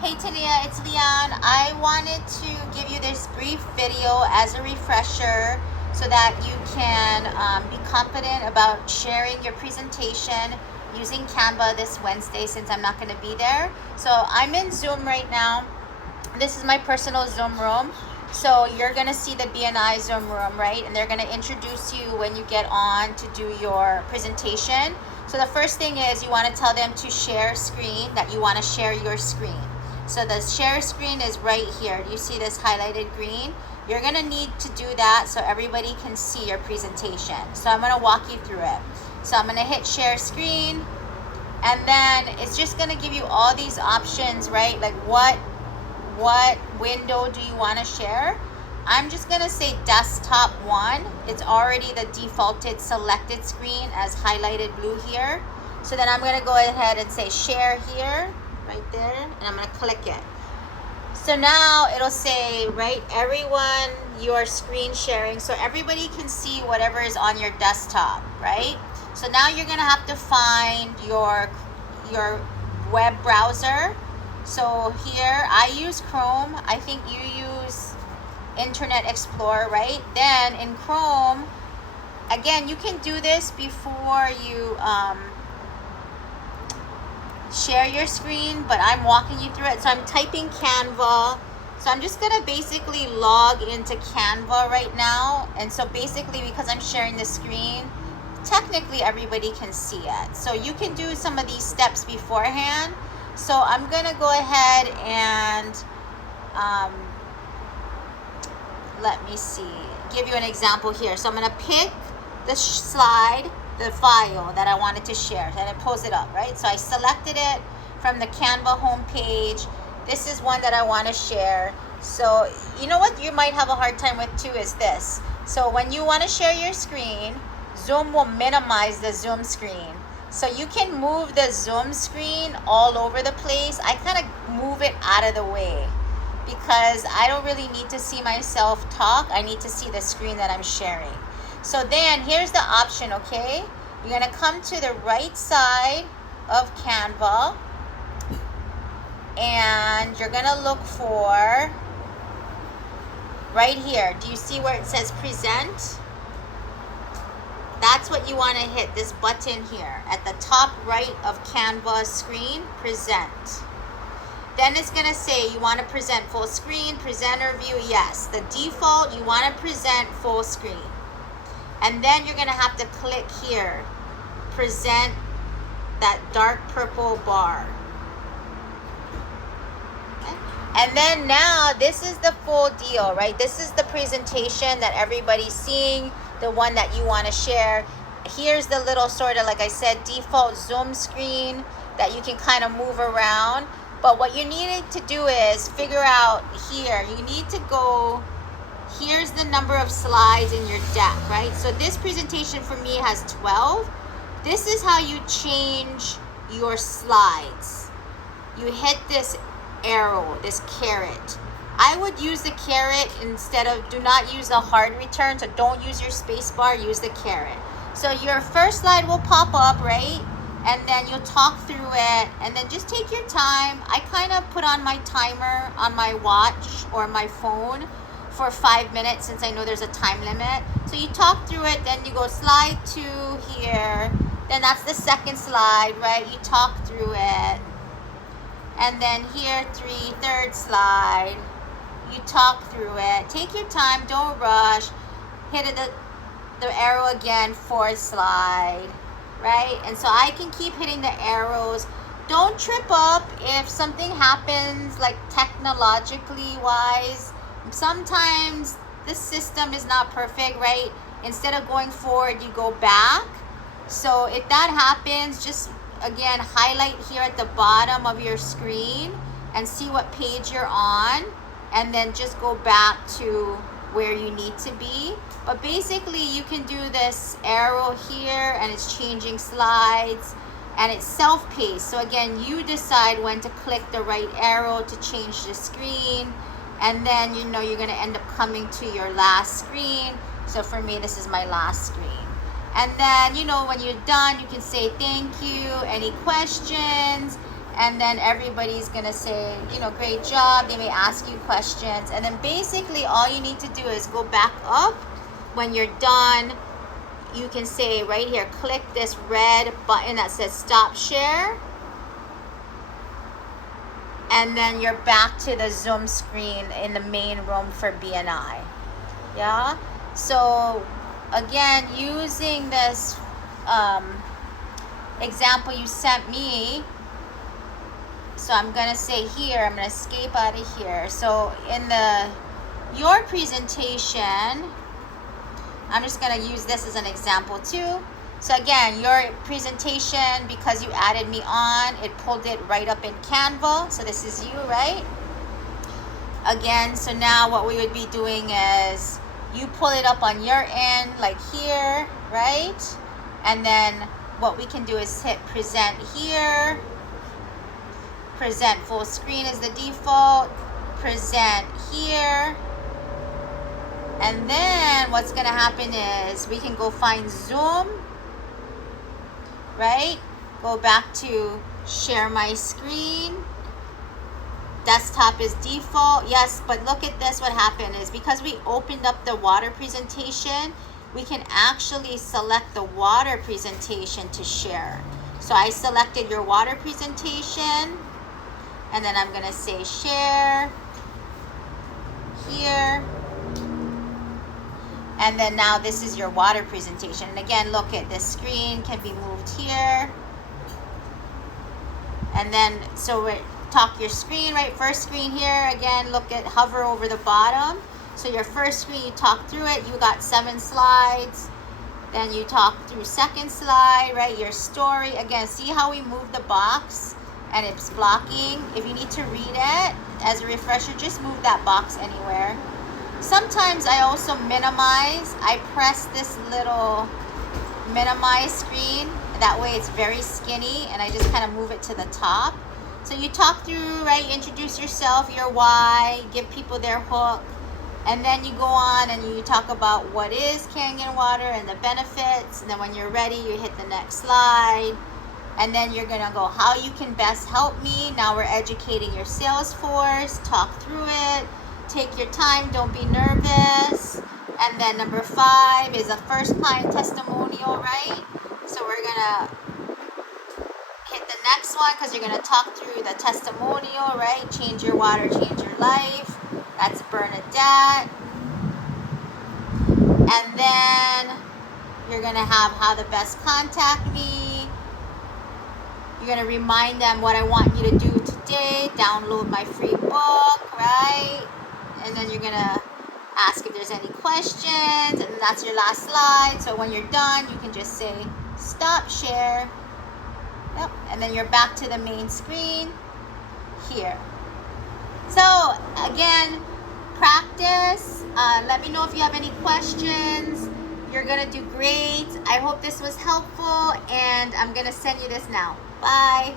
Hey Tania, it's Leon. I wanted to give you this brief video as a refresher so that you can be confident about sharing your presentation using Canva this Wednesday since I'm not going to be there. So I'm in Zoom right now. This is my personal Zoom room. So you're going to see the BNI Zoom room, right? And they're going to introduce you when you get on to do your presentation. So the first thing is you want to tell them to share screen, that you want to share your screen. So the share screen is right here. Do you see this highlighted green? You're going to need to do that so everybody can see your presentation. So I'm going to walk you through it. So I'm going to hit share screen, and then it's just going to give you all these options, right? Like what window do you want to share? I'm just going to say desktop 1. It's already the defaulted selected screen as highlighted blue here. So then I'm going to go ahead and say share here, right there, and I'm going to click it. So now it'll say, right, everyone, your screen sharing, so everybody can see whatever is on your desktop, right? So now you're going to have to find your web browser. So here I use Chrome. I think you use Internet Explorer, right? Then in Chrome, again, you can do this before you share your screen, but I'm walking you through it. So I'm typing Canva. So I'm just gonna basically log into Canva right now. And so basically, because I'm sharing the screen, technically everybody can see it. So you can do some of these steps beforehand. So I'm gonna go ahead and let me see, give you an example here. So I'm gonna pick the slide, the file that I wanted to share, and I pulls it up, right? So I selected it from the Canva homepage. This is one that I want to share. So you know what you might have a hard time with too is this. So when you want to share your screen, Zoom will minimize the Zoom screen. So you can move the Zoom screen all over the place. I kind of move it out of the way because I don't really need to see myself talk. I need to see the screen that I'm sharing. So then here's the option, okay? You're going to come to the right side of Canva and you're going to look for right here. Do you see where it says present? That's what you want to hit, this button here at the top right of Canva's screen, present. Then it's going to say you want to present full screen, presenter view, yes. The default, you want to present full screen. And then you're going to have to click here, present that dark purple bar. Okay. And then now this is the full deal, right? This is the presentation that everybody's seeing, the one that you want to share. Here's the little sort of, like I said, default Zoom screen that you can kind of move around. But what you needed to do is figure out here, you need to go, here's the number of slides in your deck, right? So this presentation for me has 12. This is how you change your slides. You hit this arrow, this caret. I would use the caret instead of, do not use a hard return, so don't use your space bar, use the caret. So your first slide will pop up, right? And then you'll talk through it, and then just take your time. I kind of put on my timer on my watch or my phone for 5 minutes since I know there's a time limit. So you talk through it, then you go slide 2 here, then that's the second slide, right? You talk through it. And then here, third slide, you talk through it. Take your time, don't rush. Hit the arrow again, fourth slide, right? And so I can keep hitting the arrows. Don't trip up if something happens, like technologically wise. Sometimes the system is not perfect, right? Instead of going forward, you go back. So if that happens, just again highlight here at the bottom of your screen and see what page you're on, and then just go back to where you need to be. But basically you can do this arrow here and it's changing slides and it's self-paced. So again, you decide when to click the right arrow to change the screen, and then you know you're going to end up coming to your last screen. So for me, this is my last screen. And then, you know, when you're done, you can say thank you, any questions, And then everybody's gonna say, you know, great job. They may ask you questions. And then basically all you need to do is go back up. When you're done, you can say right here, click this red button that says stop share. And then you're back to the Zoom screen in the main room for BNI. Yeah? So again, using this example you sent me, so I'm gonna say here, I'm gonna escape out of here. So in your presentation, I'm just gonna use this as an example too. So again, your presentation, because you added me on, it pulled it right up in Canva. So this is you, right? Again, so now what we would be doing is you pull it up on your end, like here, right? And then what we can do is hit present here. Present full screen is the default. Present here. And then what's gonna happen is we can go find Zoom, right? Go back to share my screen. Desktop is default, yes, but look at this. What happened is because we opened up the water presentation, we can actually select the water presentation to share. So I selected your water presentation, and then I'm gonna say share here. And then now this is your water presentation. And again, look at this screen can be moved here. And then, so we talk your screen, right? First screen here, again, look at, hover over the bottom. So your first screen, you talk through it, you got 7 slides. Then you talk through second slide, right? Your story, again, see how we move the box and it's blocking. If you need to read it as a refresher, just move that box anywhere. Sometimes I also minimize. I press this little minimize screen. That way it's very skinny and I just kind of move it to the top. So you talk through, right? You introduce yourself, your why, give people their hook. And then you go on and you talk about what is Kangen Water and the benefits. And then when you're ready, you hit the next slide. And then you're gonna go, how you can best help me. Now we're educating your sales force. Talk through it. Take your time, don't be nervous. And then number 5 is a first client testimonial, right? So we're gonna hit the next one because you're gonna talk through the testimonial, right? Change your water, change your life. That's Bernadette. And then you're gonna have how to best contact me. You're gonna remind them what I want you to do today. Download my free book, right? And then you're gonna ask if there's any questions, and that's your last slide. So when you're done, you can just say stop share. Yep. And then you're back to the main screen here. So again, practice. Let me know if you have any questions. You're gonna do great. I hope this was helpful, and I'm gonna send you this now. Bye.